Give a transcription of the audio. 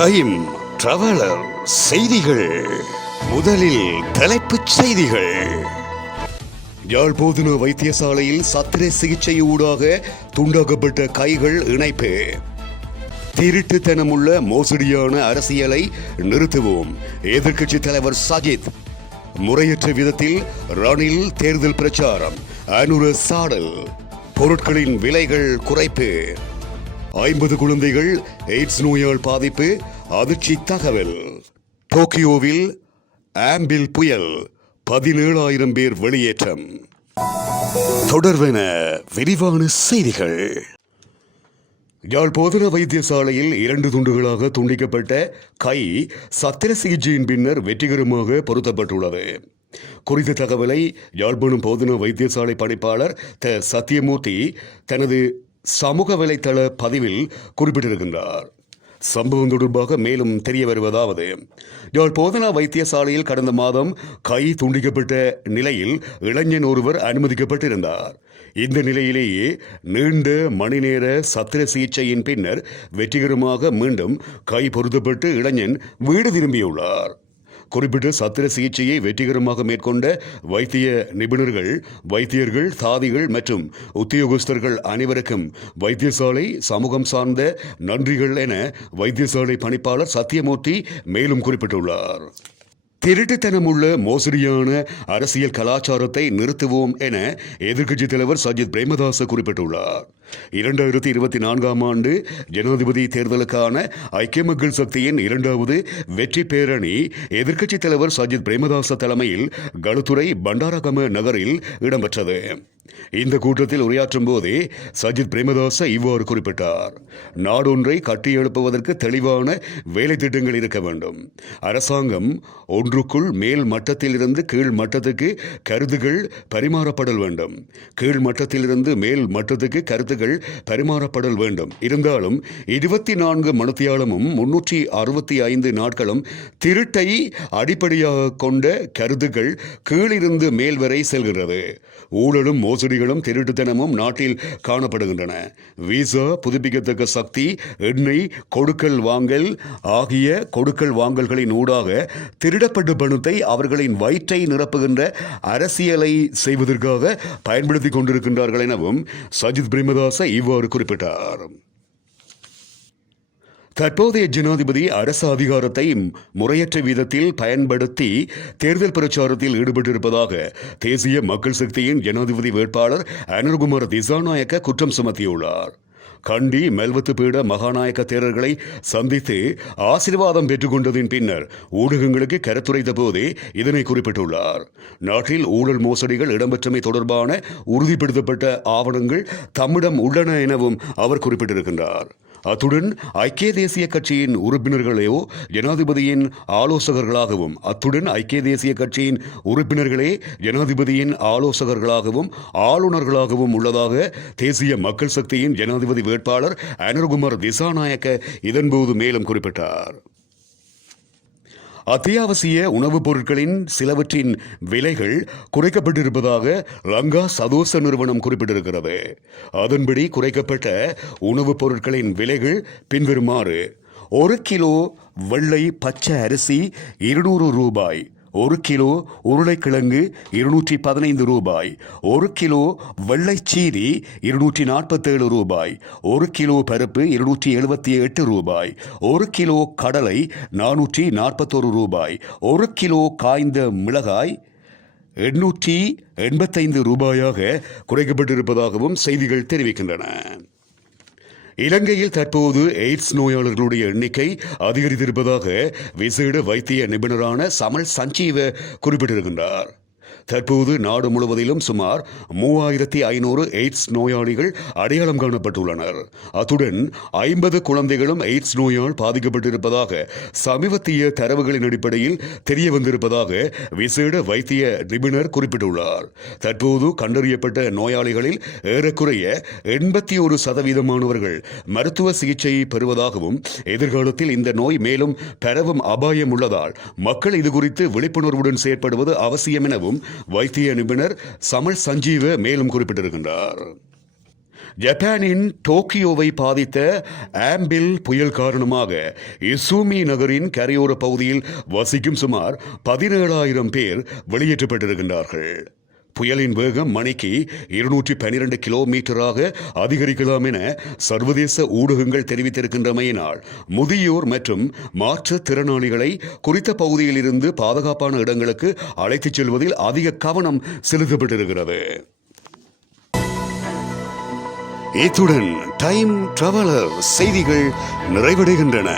Time traveller செய்திகள். முதலில் தலைப்புச் செய்திகள். யாழ் போதனா வைத்தியசாலையில் சத்திர சிகிச்சை ஊடாக துண்டாக்கப்பட்ட கைகள் இணைப்பு. திருட்டுத்தனமுள்ள மோசடியான அரசியலை நிறுத்துவோம். எதிர்க்கட்சித் தலைவர் சஜித். முறையற்ற விதத்தில் ரணில் தேர்தல் பிரச்சாரம். அனுர சாடல். பொருட்களின் விலைகள் குறைப்பு. 50 குழந்தைகள் எய்ட்ஸ் நோயால் பாதிப்பு. அதிர்ச்சி தகவல். டோக்கியோவில் ஆம்பில் புயல். 17,000 பேர் வெளியேற்றம். தொடர்வென விரிவான செய்திகள். யாழ் போதனா வைத்தியசாலையில் 2 துண்டுகளாக துண்டிக்கப்பட்ட கை சத்திர சிகிச்சையின் பின்னர் வெற்றிகரமாக பொருத்தப்பட்டுள்ளது. குறித்த தகவலை யாழ்ப்பாணம் போதனா வைத்தியசாலை பணிப்பாளர் சத்தியமூர்த்தி தனது சமூக வலைத்தள பதிவில் குறிப்பிட்டிருக்கின்றார். சம்பவம் தொடர்பாக மேலும் தெரிய வருவதாவது, யாழ் போதனா வைத்தியசாலையில் கடந்த மாதம் கை துண்டிக்கப்பட்ட நிலையில் இளைஞன் ஒருவர் அனுமதிக்கப்பட்டிருந்தார். இந்த நிலையிலேயே நீண்ட மணி நேர சத்திர சிகிச்சையின் பின்னர் வெற்றிகரமாக மீண்டும் கை பொருத்தப்பட்டு இளைஞன் வீடு திரும்பியுள்ளார். குறிப்பிட்ட சத்திர சிகிச்சையை வெற்றிகரமாக மேற்கொண்ட வைத்திய நிபுணர்கள், வைத்தியர்கள், தாதிகள் மற்றும் உத்தியோகஸ்தர்கள் அனைவருக்கும் வைத்தியசாலை சமூகம் சார்ந்த நன்றிகள் என வைத்தியசாலை பணிப்பாளர் சத்தியமூர்த்தி மேலும் குறிப்பிட்டுள்ளார். திருட்டுத்தனமுள்ள மோசடியான அரசியல் கலாச்சாரத்தை நிறுத்துவோம் என எதிர்க்கட்சித் தலைவர் சஜித் பிரேமதாச குறிப்பிட்டுள்ளார். 2024 ஆண்டு ஜனாதிபதி தேர்தலுக்கான ஐக்கிய மக்கள் சக்தியின் 2வது வெற்றி பேரணி எதிர்க்கட்சித் தலைவர் சஜித் பிரேமதாச தலைமையில் களுத்துறை பண்டாரகம நகரில் இடம்பெற்றது. இந்த கூட்டத்தில் உரையாற்றும் போதே சஜித் பிரேமதாச இவ்வாறு குறிப்பிட்டார். நாடொன்றை கட்டியெழுப்புவதற்கு தெளிவான வேலை திட்டங்கள் இருக்க வேண்டும். அரசாங்கம் ஒன்றுக்குள் மேல் மட்டத்திலிருந்து கீழ் மட்டத்துக்கு கருத்துகள் பரிமாறப்படல் வேண்டும். கீழ் மட்டத்திலிருந்து மேல் மட்டத்துக்கு கருத்துக்கள் பரிமாறப்படல் வேண்டும். இருந்தாலும் 24 மணித்தியாலமும் 365 நாட்களும் திருட்டை அடிப்படையாக கொண்ட கருத்துக்கள் கீழிருந்து மேல் வரை செல்கிறது. ஊழலும் மோசடிகளும் திருட்டுத்தனமும் நாட்டில் காணப்படுகின்றன. விசா, புதுப்பிக்கத்தக்க சக்தி, எண்ணெய் கொடுக்கல் வாங்கல் ஆகிய கொடுக்கல் வாங்கல்களின் ஊடாக திருடப்பட்ட பணத்தை அவர்களின் வயிற்றை நிரப்புகின்ற அரசியலை செய்வதற்காக பயன்படுத்திக் கொண்டிருக்கின்றார்கள் எனவும் சஜித் பிரேமதாச இவ்வாறு குறிப்பிட்டார். தற்போதைய ஜனாதிபதி அரசு அதிகாரத்தை முறையற்ற விதத்தில் பயன்படுத்தி தேர்தல் பிரச்சாரத்தில் ஈடுபட்டிருப்பதாக தேசிய மக்கள் சக்தியின் ஜனாதிபதி வேட்பாளர் அனுர்குமார் திசாநாயக்க குற்றம் சுமத்தியுள்ளார். கண்டி மெல்வத்து பீட மகாநாயக்க தேரர்களை சந்தித்து ஆசீர்வாதம் பெற்றுக்கொண்டதின் பின்னர் ஊடகங்களுக்கு கருத்துரைத்த போதே இதனை குறிப்பிட்டுள்ளார். நாட்டில் ஊழல் மோசடிகள் இடம்பெற்றமை தொடர்பான உறுதிப்படுத்தப்பட்ட ஆவணங்கள் தம்மிடம் உள்ளன எனவும் அவர் குறிப்பிட்டிருக்கின்றார். அத்துடன் ஐக்கிய தேசிய கட்சியின் உறுப்பினர்களையோ ஜனாதிபதியின் ஆலோசகர்களாகவும் ஆளுநர்களாகவும் உள்ளதாக தேசிய மக்கள் சக்தியின் ஜனாதிபதி வேட்பாளர் அனுர்குமார் திசாநாயக்க இதன்போது மேலும் குறிப்பிட்டார். அத்தியாவசிய உணவுப் பொருட்களின் சிலவற்றின் விலைகள் குறைக்கப்பட்டிருப்பதாக லங்கா சதோச நிறுவனம் குறிப்பிட்டிருக்கிறது. அதன்படி குறைக்கப்பட்ட உணவுப் பொருட்களின் விலைகள் பின்வருமாறு: 1 கிலோ வெள்ளை பச்சை அரிசி 200 ரூபாய், 1 கிலோ உருளைக்கிழங்கு 215 ரூபாய், 1 கிலோ வெள்ளைச்சீரி 247 ரூபாய், 1 கிலோ பருப்பு 278 ரூபாய், 1 கிலோ கடலை 441 ரூபாய், 1 கிலோ காய்ந்த மிளகாய் 885 ரூபாயாக குறைக்கப்பட்டிருப்பதாகவும் செய்திகள் தெரிவிக்கின்றன. இலங்கையில் தற்போது எய்ட்ஸ் நோயாளர்களுடைய எண்ணிக்கை அதிகரித்திருப்பதாக விசேட வைத்திய நிபுணரான சமல் சஞ்சீவ குறிப்பிட்டிருக்கின்றார். தற்போது நாடு முழுவதிலும் சுமார் 3500 எய்ட்ஸ் நோயாளிகள் அடையாளம் காணப்பட்டுள்ளனர். அத்துடன் 50 குழந்தைகளும் எய்ட்ஸ் நோயால் பாதிக்கப்பட்டிருப்பதாக சமீபத்திய தரவுகளின் அடிப்படையில் தெரிய வந்திருப்பதாக விசேட வைத்திய நிபுணர் குறிப்பிட்டுள்ளார். தற்போது கண்டறியப்பட்ட நோயாளிகளில் ஏறக்குறைய 81% மருத்துவ சிகிச்சை பெறுவதாகவும் எதிர்காலத்தில் இந்த நோய் மேலும் பரவும் அபாயம் உள்ளதால் மக்கள் இதுகுறித்து விழிப்புணர்வுடன் செயற்படுவது அவசியம் எனவும் வைத்திய நிபுணர் சமல் சஞ்சீவ மேலும் குறிப்பிட்டிருக்கின்றார். ஜப்பானின் டோக்கியோவை பாதித்த ஆம்பில் புயல் காரணமாக இசூமி நகரின் கரையோர பகுதியில் வசிக்கும் சுமார் 17,000 பேர் வெளியேற்றப்பட்டிருக்கின்றார்கள். புயலின் வேகம் மணிக்கு 212 கிலோமீட்டராக அதிகரிக்கலாம் என சர்வதேச ஊடகங்கள் தெரிவித்திருக்கின்றமையினால் முதியோர் மற்றும் மாற்றுத்திறனாளிகளை குறித்த பகுதியில் இருந்து பாதுகாப்பான இடங்களுக்கு அழைத்துச் செல்வதில் அதிக கவனம் செலுத்தப்பட்டிருக்கிறது. இத்துடன் டைம் டிராவலர் செய்திகள் நிறைவடைகின்றன.